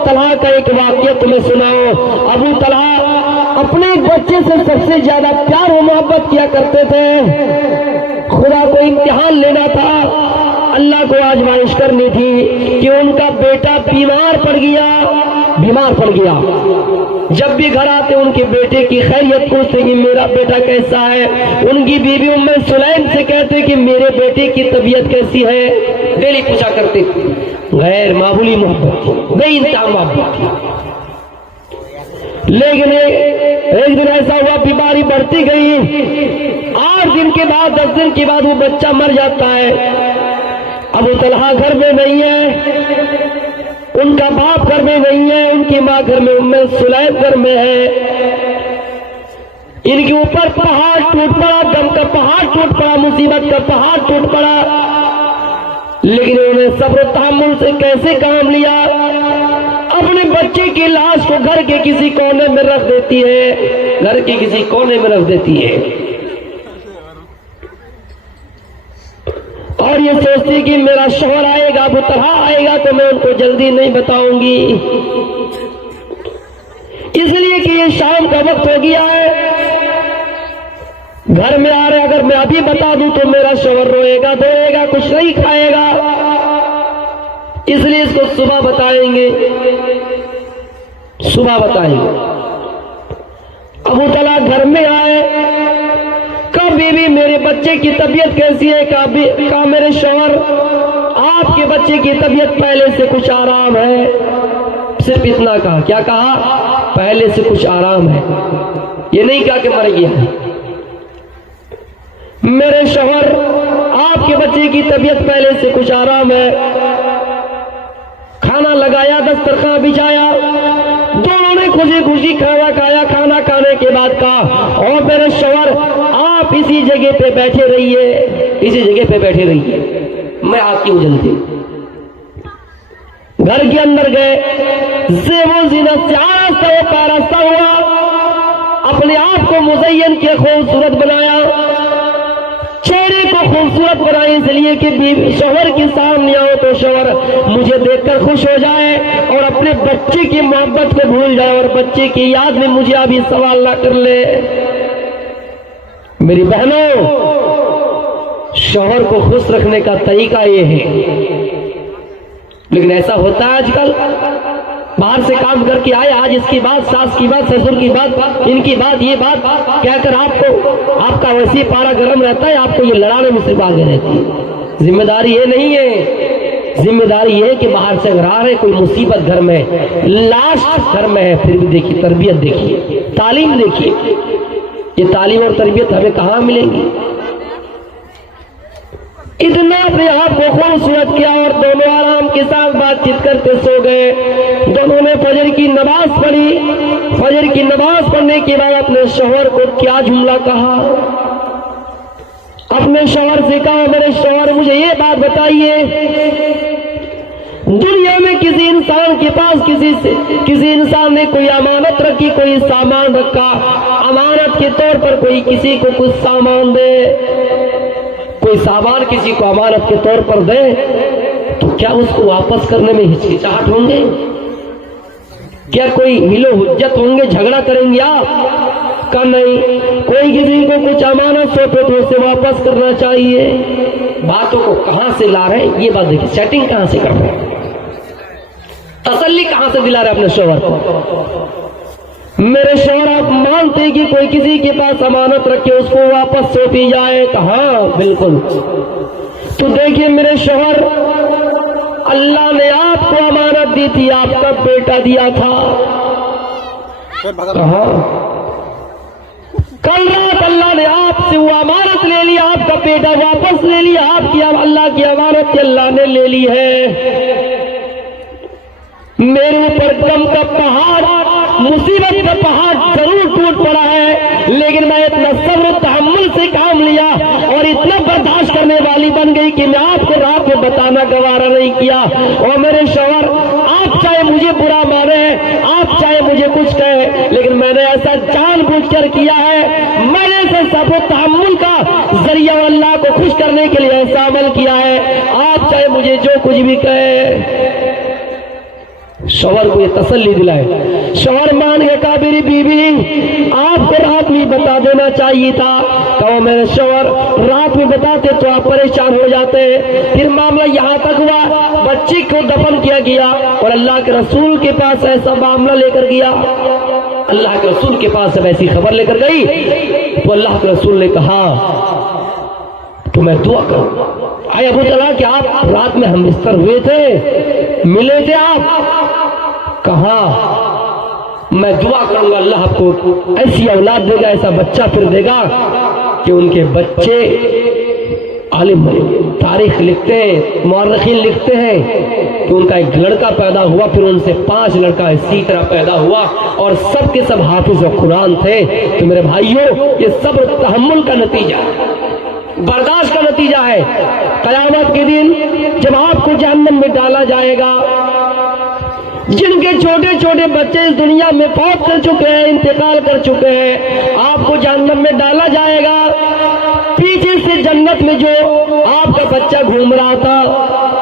तलहा का एक वाकया तुम्हें सुनाओ। अबू तलहा अपने एक बच्चे से सबसे ज्यादा प्यार और मोहब्बत किया करते थे। खुदा को इम्तिहान लेना था, अल्लाह को आजमाइश करनी थी कि उनका बेटा बीमार पड़ गया। जब भी घर आते उनके बेटे की खैरियत पूछते कि मेरा बेटा कैसा है। उनकी बीवी उम्मे सुलैम से कहते कि मेरे बेटे की तबीयत कैसी है, डेली पूछा करते। गैर मामूली मोहब्बत, बेइंतहा मोहब्बत। लेकिन एक दिन ऐसा हुआ, बीमारी बढ़ती गई। 8 दिन के बाद 10 दिन के बाद वो बच्चा मर जाता है। अबू तलहा घर में नहीं है, उनका बाप घर में नहीं है, उनकी माँ घर में, उम्मे सुलैम घर में है। इनके ऊपर पहाड़ टूट पड़ा, गम का पहाड़ टूट पड़ा, मुसीबत का पहाड़ टूट पड़ा। लेकिन उन्होंने सब्र तहम्मुल से कैसे काम लिया। अपने बच्चे की लाश को घर के किसी कोने में रख देती है, घर के किसी कोने में रख देती है, और ये सोचती कि मेरा शौहर आएगा, अबू तलहा आएगा तो मैं उनको जल्दी नहीं बताऊंगी, इसलिए कि ये शाम का वक्त हो गया है, घर में आ रहे, अगर मैं अभी बता दूं तो मेरा शौहर रोएगा धोएगा, कुछ नहीं खाएगा, इसलिए इसको सुबह बताएंगे। अबू तलहा घर में आए, कभी भी मेरे बच्चे की तबीयत कैसी है, कहा मेरे शौहर आपके बच्चे की तबीयत पहले से कुछ आराम है। सिर्फ इतना कहा, क्या कहा, पहले से कुछ आराम है, ये नहीं कहा कि मर गया। मेरे शौहर आपके बच्चे की तबीयत पहले से कुछ आराम है। खाना लगाया, दस्तरखान बिछाया, दोनों ने खुशी खुशी खाना खाया। खाना खाने के बाद कहा, और मेरे शौहर आप इसी जगह पे बैठे रहिए, इसी जगह पे बैठे रहिए, मैं आती हूं जल्दी। घर के अंदर गए, ज़ेबो ज़ीनत से आरास्ता हुआ, अपने आप को मुज़य्यन के खूबसूरत बनाया, चेहरे को खूबसूरत बनाए, इसलिए कि शौहर के सामने आओ तो शौहर मुझे देखकर खुश हो जाए और अपने बच्चे की मोहब्बत को भूल जाए और बच्चे की याद में मुझे अभी सवाल ना कर ले। मेरी बहनों, शौहर को खुश रखने का तरीका ये है। लेकिन ऐसा होता है आजकल, बाहर से काम करके आए, आज इसकी बात, सास की बात, ससुर की बात, इनकी बात, ये बात कहकर आपका वैसे पारा गर्म रहता है, आपको ये लड़ाने में सिर्फ आगे रहती है। जिम्मेदारी ये नहीं है, जिम्मेदारी ये है कि बाहर से अगर आ रहे, कोई मुसीबत घर में, लाश घर में है, फिर भी देखिए तरबियत, देखिए तालीम, देखिए ये तालीम और तरबियत हमें कहाँ मिलेंगी। इतना अपने आप को खूबसूरत किया और दोनों आराम के साथ बातचीत करते सो गए। दोनों ने फजर की नमाज पढ़ी। फजर की नमाज पढ़ने के बाद अपने शौहर को क्या जुमला कहा, अपने शौहर से कहा, मेरे शौहर मुझे ये बात बताइए, दुनिया में किसी इंसान के पास किसी इंसान ने कोई अमानत रखी, कोई सामान रखा, अमानत के तौर पर कोई किसी को कुछ सामान दे, कोई सामान किसी को अमानत के तौर पर दे, तो क्या उसको वापस करने में हिचकिचाहट होंगे? क्या कोई हिलो हुज्जत होंगे, झगड़ा करेंगे आप? का नहीं, कोई किसी को कुछ अमानत सौंपे तो उसे वापस करना चाहिए। बातों को कहां से ला रहे हैं, ये बात देखिए, सेटिंग कहां से कर रहे हैं, तसल्ली कहां से दिला रहे अपने शौहर को। मेरे शौहर आप मानते कि कोई किसी के पास अमानत रखे उसको वापस सौंपी जाए? कहा बिल्कुल। तो देखिए मेरे शौहर, अल्लाह ने आपको अमानत दी थी, आपका बेटा दिया था। कहा कल रात अल्लाह ने आपसे वो अमानत ले लिया, आपका बेटा वापस ले लिया, आपकी अल्लाह की अमानत अल्लाह ने ले ली है। मेरे ऊपर गम का पहाड़, मुसीबत का पहाड़ जरूर टूट पड़ा है, लेकिन मैं इतना सब्र तहम्मुल से काम लिया और इतना बर्दाश्त करने वाली बन गई कि मैं आपको रात में बताना गवारा नहीं किया। और मेरे शौहर, आप चाहे मुझे बुरा माने, आप चाहे मुझे कुछ कहे, लेकिन मैंने ऐसा जानबूझकर किया है, मैंने ऐसा सब्र तहम्मुल का जरिया अल्लाह को खुश करने के लिए ऐसा अमल किया है। आप चाहे मुझे जो कुछ भी कहे। शौहर को ये तसल्ली दिलाए। शौहर मान गया, कहा मेरी बीवी आपको रात में बता देना चाहिए था। कहो मेरे शौहर रात में बताते तो आप परेशान हो जाते। फिर मामला यहाँ तक हुआ, बच्ची को दफन किया गया और अल्लाह के रसूल के पास ऐसा मामला लेकर गया। अल्लाह के रसूल के पास जब ऐसी खबर लेकर गई तो अल्लाह के रसूल ने कहा तो मैं दुआ करूं। आए अबू तलहा कि आप रात में हम बिस्तर हुए थे, मिले थे आप? कहा मैं दुआ करूंगा अल्लाह आपको ऐसी औलाद देगा, ऐसा बच्चा फिर देगा कि उनके बच्चे आलिम बनेंगे। तारीख लिखते हैं, मौरखीन लिखते हैं कि उनका एक लड़का पैदा हुआ, फिर उनसे 5 लड़का इसी तरह पैदा हुआ और सब के सब हाफिज और कुरान थे। तो मेरे भाइयों ये सब्र तहम्मुल का नतीजा है, बर्दाश्त का नतीजा है। कयामत के दिन जब आपको जहन्नम में डाला जाएगा, जिनके छोटे छोटे बच्चे इस दुनिया में फौत कर चुके हैं, इंतकाल कर चुके हैं, आपको जहन्नम में डाला जाएगा। पीछे से जन्नत में जो आपका बच्चा घूम रहा था,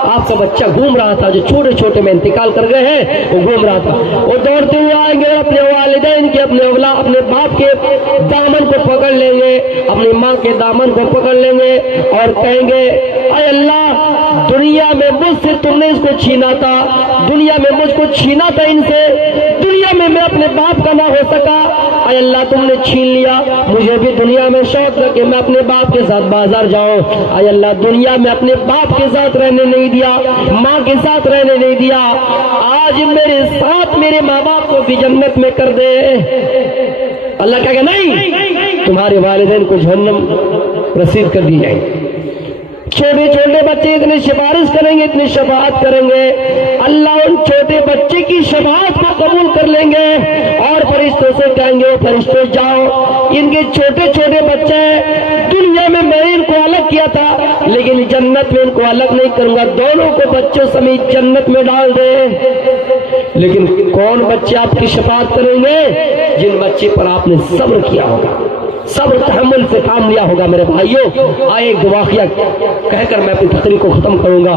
आपका बच्चा घूम रहा था, जो छोटे छोटे में इंतकाल कर गए हैं, वो घूम रहा था, वो दौड़ते हुए आएंगे, अपने वालिदैन के, अपने बाप के दामन को पकड़ लेंगे, अपनी माँ के दामन को पकड़ लेंगे और कहेंगे अय अल्लाह दुनिया में मुझसे तुमने इसको छीना था, दुनिया में मुझको छीना था इनसे, दुनिया में मैं अपने बाप का ना हो सका, अय अल्लाह तुमने छीन लिया, मुझे भी दुनिया में शौक था कि मैं अपने बाप के साथ बाजार जाऊं, अय अल्लाह दुनिया में अपने बाप के साथ रहने नहीं दिया, माँ के साथ रहने नहीं दिया, आज मेरे साथ मेरे माँ बाप को भी जन्नत में कर दे। अल्लाह कहेगा नहीं, तुम्हारे वालिदैन को जहन्नम रसीद कर दी जाएगी। छोटे छोटे बच्चे इतने सिफारिश करेंगे, इतनी शफाअत करेंगे, अल्लाह उन छोटे बच्चे की शफाअत को कबूल कर लेंगे और फरिश्तों से कहेंगे फरिश्तों जाओ, इनके छोटे छोटे बच्चे दुनिया में मैंने इनको अलग किया था, लेकिन जन्नत में इनको अलग नहीं करूंगा, दोनों को बच्चों समेत जन्नत में डाल दे। लेकिन कौन बच्चे आपकी शफाअत करेंगे? जिन बच्चे पर आपने सब्र किया होगा, सब्र तहम्मुल से काम लिया होगा। मेरे भाइयों आए एक वाक़या कहकर मैं अपनी तकरीर को खत्म करूंगा।